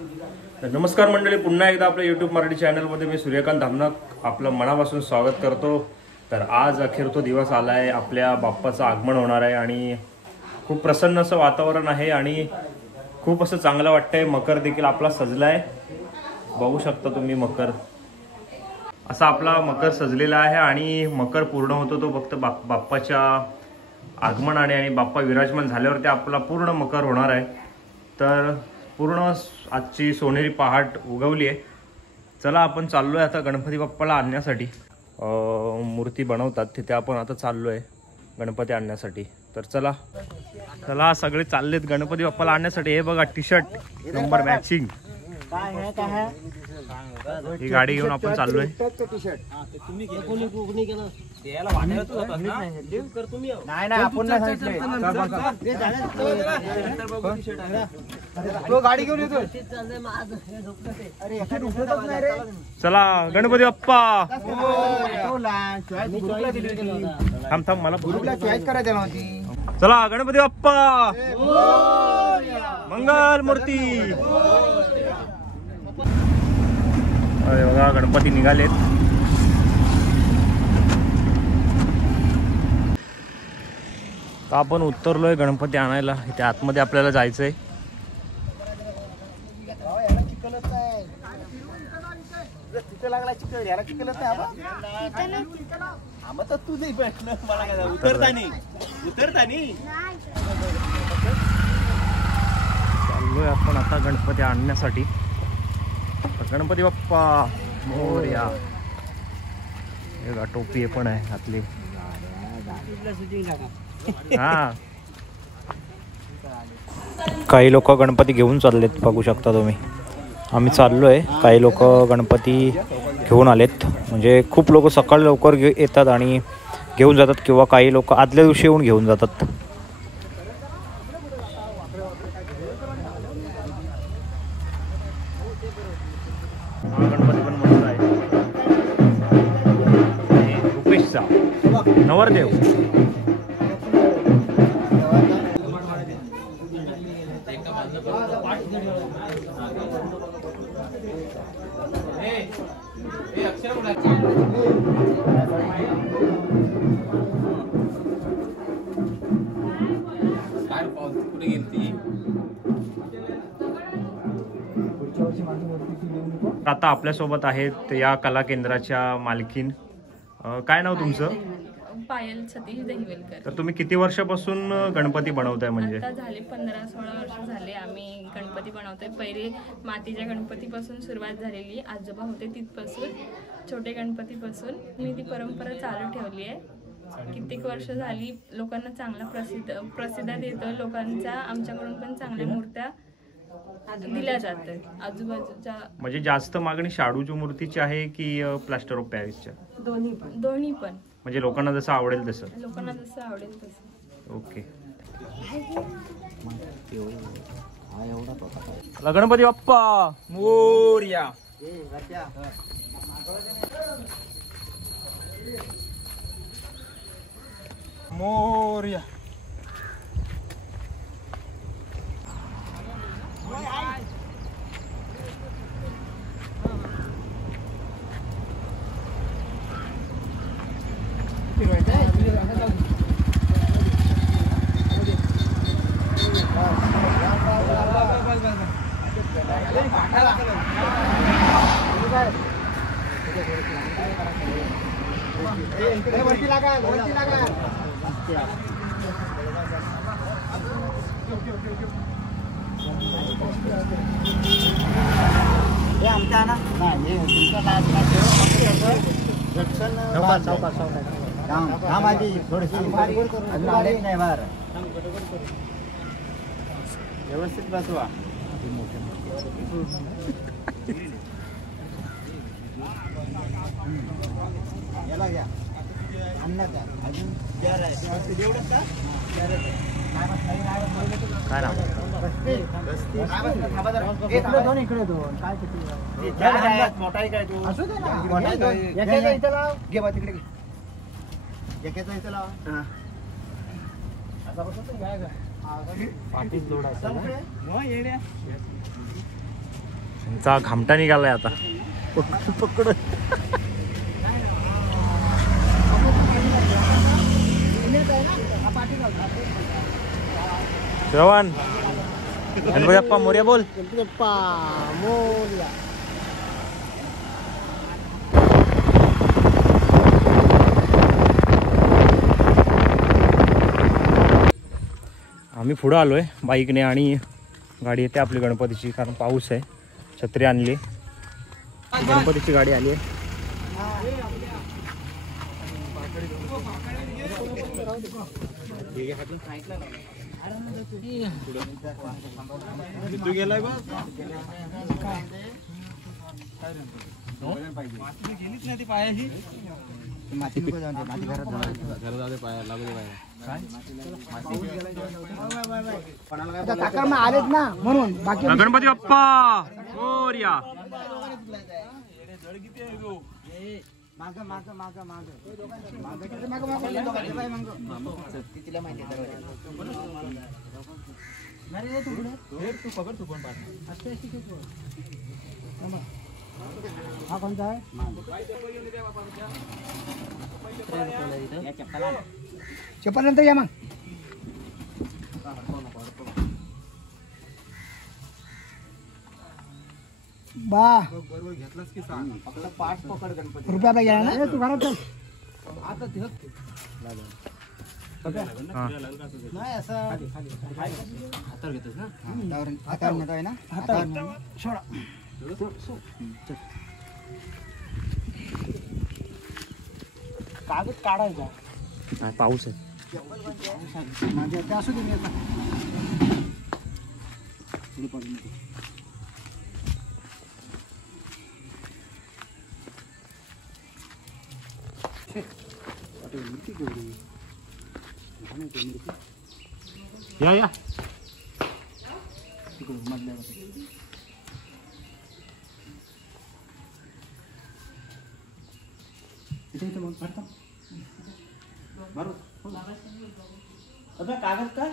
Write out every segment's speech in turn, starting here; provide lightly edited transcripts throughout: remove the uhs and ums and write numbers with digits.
नमस्कार मंडळी, पुन्हा एकदा आपल्या यूट्यूब मराठी चॅनलमध्ये मी सूर्यकांत धामनक आपलं मनापासून स्वागत करतो। तर आज अखेर तो दिवस आला आहे, आपल्या बाप्पाचं आगमन होणार आहे आणि खूप प्रसन्न असं वातावरण आहे आणि खूप असं चांगलं वाटतंय। मकर देखील आपला सजला आहे, बघू शकता तुम्ही मकर असा आपला मकर सजलेला आहे आणि मकर पूर्ण होतो तो फक्त बाप्पाच्या आगमनाने आणि बाप्पा विराजमान झाल्यावरती आपला पूर्ण मकर होणार आहे। तर पूर्ण आजची सोनेरी पहाट उगवली आहे। चला आपण चाललोय आता गणपती बाप्पाला आणण्यासाठी। मूर्ती बनवतात तिथे आपण आता चाललोय गणपती आणण्यासाठी। तर चला चला सगळे चाललेत गणपती बाप्पाला आणण्यासाठी। हे बघा टी शर्ट नंबर मॅचिंग ही गाडी घेऊन आपण चाललोय। चला गणपती बाप्पा थांब थांब मला चॉईस करायचं नव्हती। चला गणपती बाप्पा मंगल मूर्ती। अरे बघा गणपती निघालेत। आपण उतरलोय गणपती आणायला। इथे आतमध्ये आपल्याला जायचंय। चाललोय आपण आता गणपती आणण्यासाठी। गणपती बाप्पा मोरया। हे टोपी पण आहे हातली। हा काही लोक गणपती घेऊन चाललेत, बघू शकता तुम्ही। आम्ही चाललोय, काही लोक गणपती घेऊन आलेत। म्हणजे खूप लोक सकाळी लवकर येतात आणि घेऊन जातात, किंवा काही लोक आदल्या दिवशी येऊन घेऊन जातात। गणपती पण मस्त आहे। रुपेशचा नवरदेव। आता आपल्यासोबत आहेत या कला केंद्राच्या मालकीन। काय नाव तुमचं? पायल सतीश दहिवेलकर। तर तुम्ही किती वर्षापासून गणपती बनवताय? म्हणजे आता झाले 15-16 वर्ष झाले आम्ही गणपती बनवतोय। पहिले मातीच्या गणपतीपासून सुरुवात झालेली, आजोबा होते तिथपासून छोटे गणपतीपासून मी ती परंपरा चालू ठेवली आहे। कित्येक वर्ष झाली लोकांना चांगला प्रसिद्ध येतो लोकांचा। आमच्याकडून पण चांगल्या मूर्त्या दिल्या जातात आजूबाजूच्या। म्हणजे जास्त मागणी शाडूच्या मूर्तीची आहे की प्लास्टर ऑफ पॅरिसच्या? दोन्ही पण। म्हणजे लोकांना जसं आवडेल तसं? लोकांना जसं आवडेल तसं। ओके। गणपती बाप्पा मोरया। मोरया। व्यवस्थित बसवा। याला घ्या अन्नाचा अजून चार आहे एवढंच का? काय नाव? इकडे दोन काय किती मोठाई काय तू असू दे ना। मोठाई इथं लाव, घे बा तिकडे घे, एकाचा इथं लाव। हां आता बसतो घ्या का पाठीच लोड आहे ना येड्या। त्यांचा घामटा निघालाय आता. पकड श्रवण गणपती बाप्पा मोरया बोल. आम्ही पुढं आलोय बाईकने आणि गाडी येते आपली गणपतीची, कारण पाऊस आहे. छत्री आणली, गणपतीची गाडी आली आहे. आलेत ना म्हणून बाकी गणपती बाप्पा मोरया. हा कोणता आहे? चप्पल नंतर या मग. बा बरोबर घेतलास की सांग. फक्त पाच पकड गणपती रुपया पाहिजे ना तू घरात चल. आता ते नाही असं हातावर घेतोस ना. हातावर नेतोय ना. हातावर सोडा. कागद काढायचा. नाही पाऊस आहे. माझ्या त्या असू दे मी आता. या या कागद काय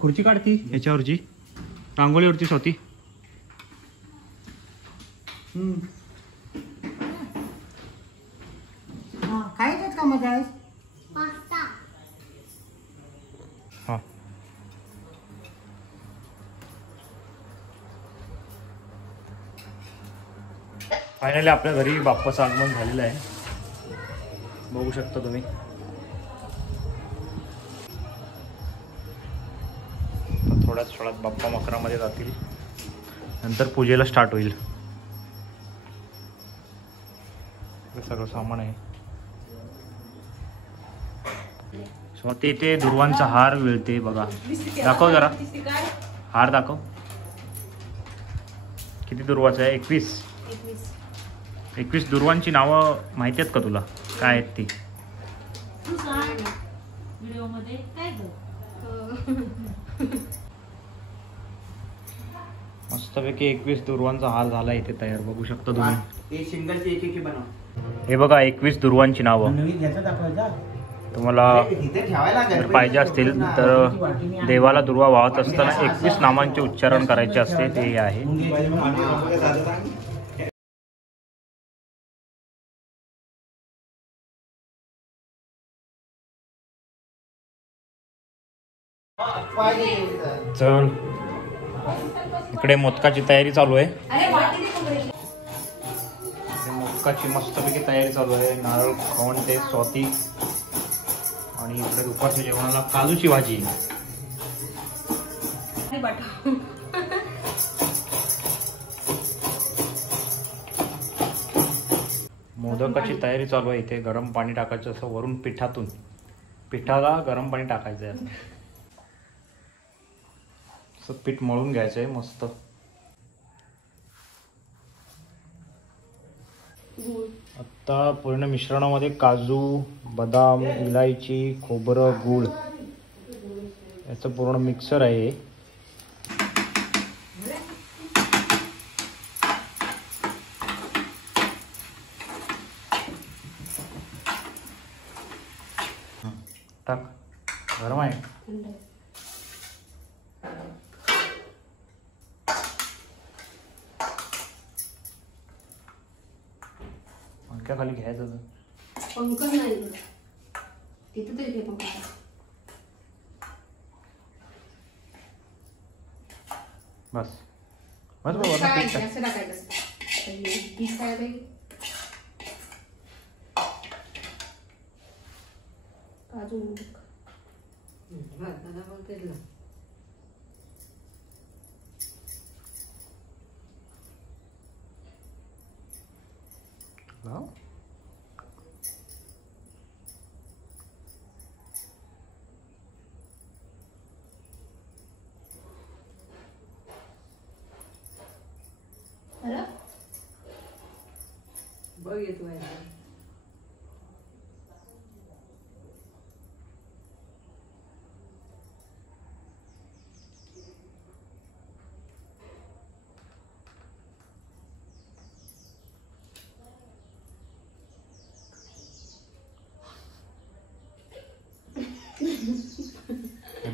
खुर्ची काढती याच्यावरची, रांगोळीवरची स्वती. काय येतात का मग काय हा फायनली आपल्या घरी बाप्पाचं आगमन झालेलं आहे. बघू शकता तुम्ही. थोड्याच थोड्यात बाप्पा मकरामध्ये जातील, नंतर पूजेला स्टार्ट होईल. हे सर्व सामान आहे. स्वतः इथे दुर्वांचा हार मिळते बघा. दाखव जरा हार दाखव. किती दुर्वाचा आहे? 21 दुर्वांची नावं माहिती आहेत का तुला? काय आहेत ती? मस्तपैकी 21 दुर्वांचा हार झाला इथे तयार. बघू शकता तुम्ही. हे बघा 21 दुर्वांची नावं. तुम्हाला जर पाहिजे असतील तर देवाला दुर्वा वाहत असताना 21 नामांचे उच्चारण करायचे असते. ते आहे. चल इकडे मोदकाची तयारी चालू आहे. मोदकाची मस्तपैकी तयारी चालू आहे. नारळ खाऊन ते स्वाती आणि इकडे दुपारच्या जेवणाला काजूची भाजी. मोदकाची तयारी चालू आहे. इथे गरम पाणी टाकायचं असं वरून पिठातून. पिठाला गरम पाणी टाकायचं आहे. असं पीठ मळून घ्यायचं आहे मस्त. आता पूर्ण मिश्रणामध्ये काजू, बदाम, इलायची, खोबरं, गूळ याचं पूर्ण मिक्सर आहे. टाक. गरम आहे. पंख्या खाली घ्यायचं. पंख नाही तिथं तरी ते पंख बस बस बाबा काय असं टाकायचं पीस काय बाई काजू बघ येतो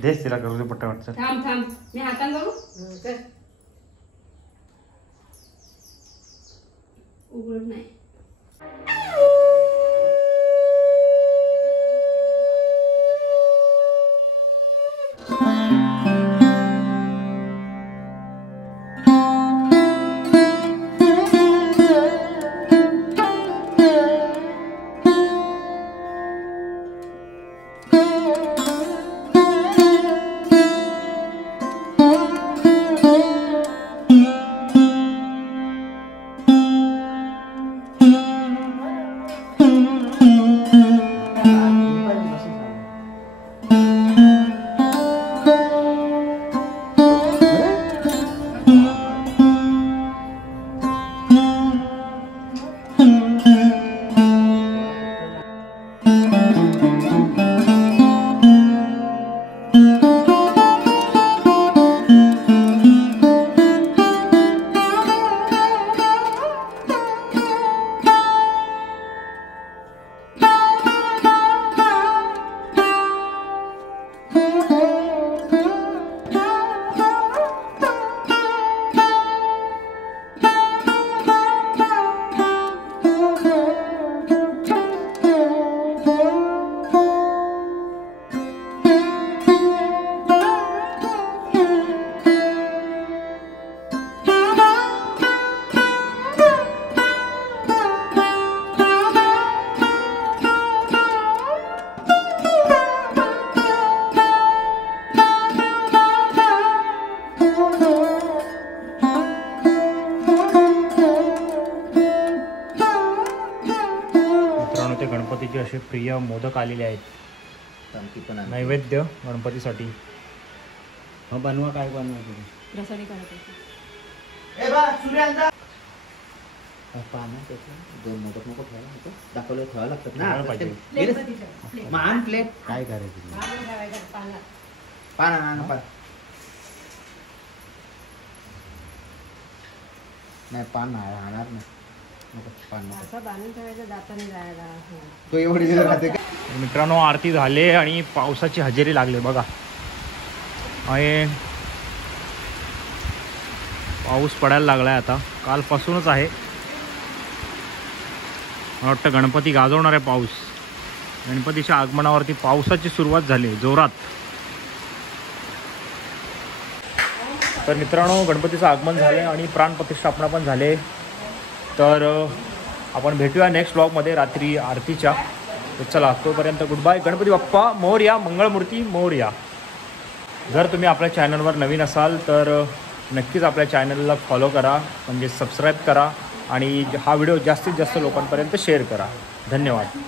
देश तिला करू दे पट्टा वाटतं. थांब थांब मी हातान बघू उघड नाही गणपतीचे असे प्रिय मोदक आलेले आहेत. नैवेद्य गणपतीसाठी. बनवा काय बनवा रसाने काढतो दोन मोदक नको ठेवायला दाखवलं ठेवायला लागतात ठेवायला ना पाहिजे. मान प्लेट काय करायचं. पान नाही पान राहणार नाही पान असं बांधून ठेवायचं दाताने जायला तो एवढी राहते का. मित्रांनो आरती झाले आणि पावसाची हजेरी लागली बघा. आणि पाऊस पडायला लागलाय आता. कालपासूनच आहे. मला वाटतं गणपती गाजवणार आहे पाऊस. गणपतीच्या आगमनावरती पावसाची सुरुवात झाली जोरात. तर मित्रांनो गणपतीचं आगमन झाले आणि प्राणप्रतिष्ठापना पण झाले. तर आपण भेटूया नेक्स्ट ब्लॉगमध्ये रात्री आरतीच्या. तर चला तोपर्यंत गुड बाय. गणपती बाप्पा मोरया. मंगळमूर्ती मोरया. जर तुम्ही आपल्या चॅनलवर नवीन असाल तर नक्कीच आपल्या चॅनलला फॉलो करा म्हणजे सबस्क्राईब करा आणि हा व्हिडिओ जास्तीत जास्त लोकांपर्यंत शेअर करा. धन्यवाद.